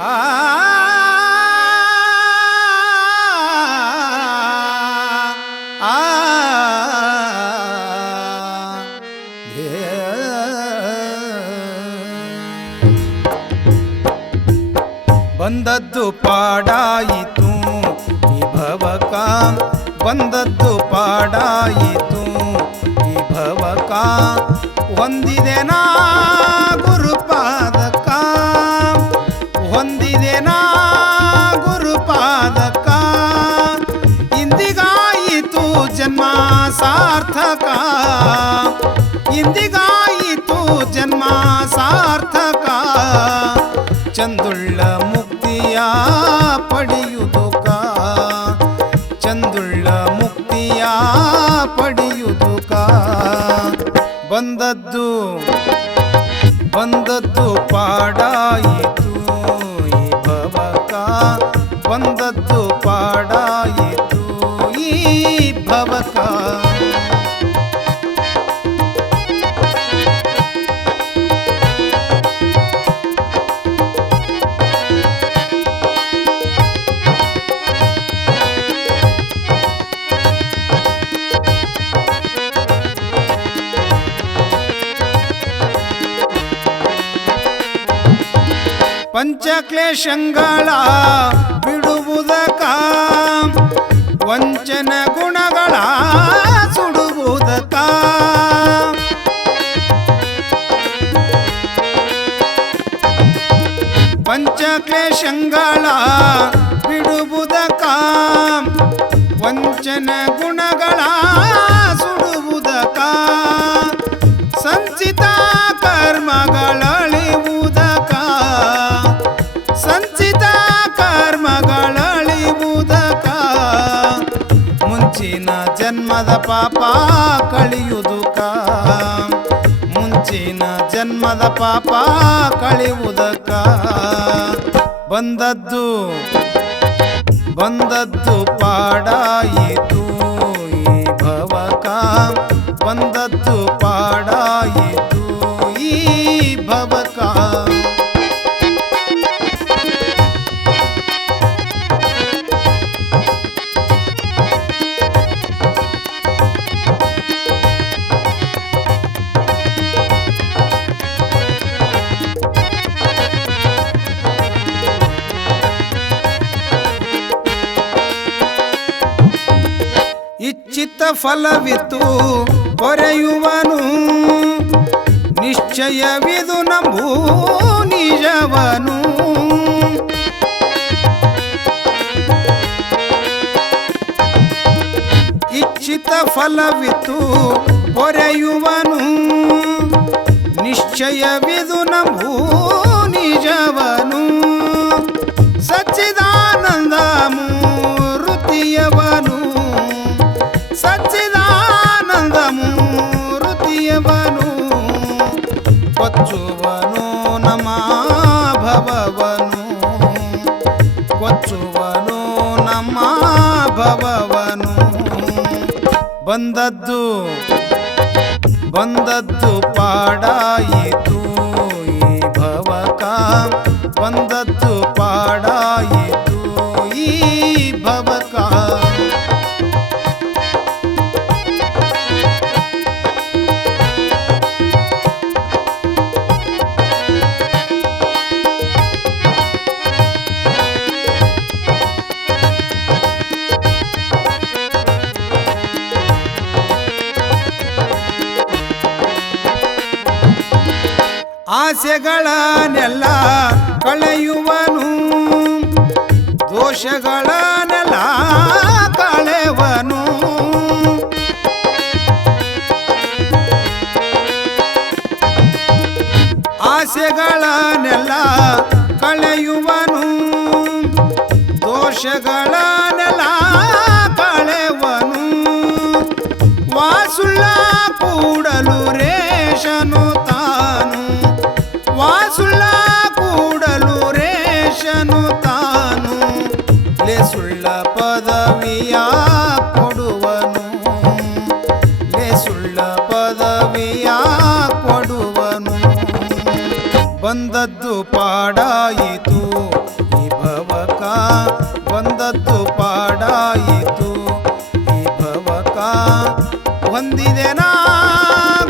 ಆ ಆ ಬಂದದ್ದು ಪಾಡಾಯಿತು ಈ ಭವಕ, ಬಂದದ್ದು ಪಾಡಾಯಿತು ಈ ಭವಕ, ಹೊಂದಿದೆ ನಾ ಗುರುಪಾದಕ, ಹೊಂದಿದೆ ನಾ ಗುರುಪಾದಕ, ಇಂದಿಗಾಯಿತು ಜನ್ಮ ಸಾರ್ಥಕ, ಇಂದಿಗಾಯಿತು ಜನ್ಮ ಸಾರ್ಥಕ, ಚಂದುಳ್ಳ ಮುಕ್ತಿಯ ಪಡೆಯುವುದುಕ, ಚಂದುಳ್ಳ ಮುಕ್ತಿಯ ಪಡೆಯುವುದುಕ, ಬಂದದ್ದು ಬಂದದ್ದು ಪಾಡಾಯಿತು ಈ ಭವಕ, ಬಂದದ್ದು ಪಾಡಾಯಿತು ಈ ಭವಕ. ಪಂಚಕ್ಲೇಶಗಳ ಬಿಡುವುದಕ, ವಂಚನ ಗುಣಗಳ ಸುಡುವುದಕ, ಪಂಚಕ್ಲೇಶಗಳ ಬಿಡುವುದಕ, ವಂಚನ ಗುಣಗಳ ಸುಡುವುದಕ, ಸಂಚಿತ ಕರ್ಮಗಳಳಿವುದಕ, ಸಂಚಿತ ಕರ್ಮಗಳಳಿವುದಕ, ಮುಂಚಿನ ಜನ್ಮದ ಪಾಪ ಕಳೆಯುವುದಕ, ಮುಂಚಿನ ಜನ್ಮದ ಪಾಪ ಕಳೆಯುವುದಕ, ಬಂದದ್ದು ಬಂದದ್ದು ಪಾಡಾಯಿತು ಈ ಭವಕ, ಬಂದದ್ದು ಪಾಡಾಯಿತು ಈ ಭವಕ. ಇಚ್ಛಿತ ಫಲವಿತ್ತು ಪೊರೆಯುವನು, ನಿಶ್ಚಯವಿದು ನಂಬು ನಿಜವನು, ಇಚ್ಛಿತ ಫಲವಿತ್ತು ಪೊರೆಯುವನು, ನಿಶ್ಚಯವಿದು ನಂಬು ನಿಜವನು, ಸಚ್ಚಿದಾನಂದ ಮೂರುತಿಯವನು, ಸಚ್ಚಿದಾನಂದ ಮೂರುತಿಯವನು, ಕೊಚ್ಚುವನು ನಮ ಭವವನು, ಕೊಚ್ಚುವನು ನಮ್ಮ ಭವವನು, ಬಂದದ್ದು ಬಂದದ್ದು ಪಾಡಾಯಿತು ಈ ಭವಕ, ಬಂದದ್ದು ಪಾಡಾಯಿತು ಈ ಭವಕ. ಆಸೆಗಳನ್ನೆಲ್ಲ ಕಳೆಯುವನು, ದೋಷಗಳನ್ನೆಲ್ಲ ಕಳೆವನು, ಆಸೆಗಳನ್ನೆಲ್ಲ ಕಳೆಯುವನು, ದೋಷಗಳನ್ನೆಲ್ಲ ಕಳೆವನು, ವಾಸುಳ್ಳ ಕೂಡಲು ರೇಷನು ತಾನು, ವಾಸುಳ್ಳ ಕೂಡಲು ರೇಷನು ತಾನು, ಲೇಸುಳ್ಳ ಪದವಿಯ ಕೊಡುವನು, ಲೇಸುಳ್ಳ ಪದವಿಯ ಕೊಡುವನು, ಬಂದದ್ದು ಪಾಡಾಯಿತು ಈ ಭವಕ ಬಂದದ್ದು ಪಾಡಾಯಿತು ಈ ಭವಕ ಹೊಂದಿದೆ ನಾ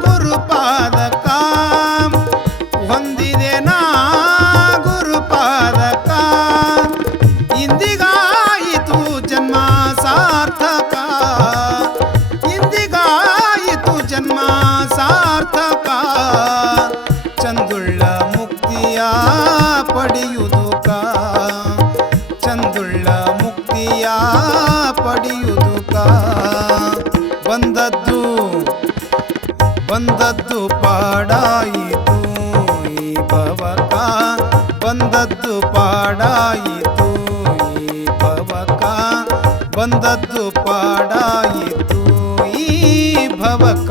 ಗುರುಪಾದಕ ಹೊಂದಿದೆ ನಾ ಗುರುಪಾದಕ ಇಂದಿಗಾಯಿತು ಜನ್ಮ ಸಾರ್ಥಕ ಇಂದಿಗಾಯಿತು ಜನ್ಮ ಸಾರ್ಥಕ ಚಂದುಳ್ಳ ಮುಕ್ತಿಯ ಪಡೆಯುವುದುಕ ಚಂದುಳ್ಳ ಮುಕ್ತಿಯ ಪಡೆಯುವುದುಕ ಬಂದದ್ದು ಬಂದದ್ದು ಪಾಡಾಯಿತು ಈ ಭವಕ ಬಂದದ್ದು ಪಾಡಾಯಿತು ಈ ಭವಕ ಬಂದದ್ದು ಪಾಡಾಯಿತು ಈ ಭವಕ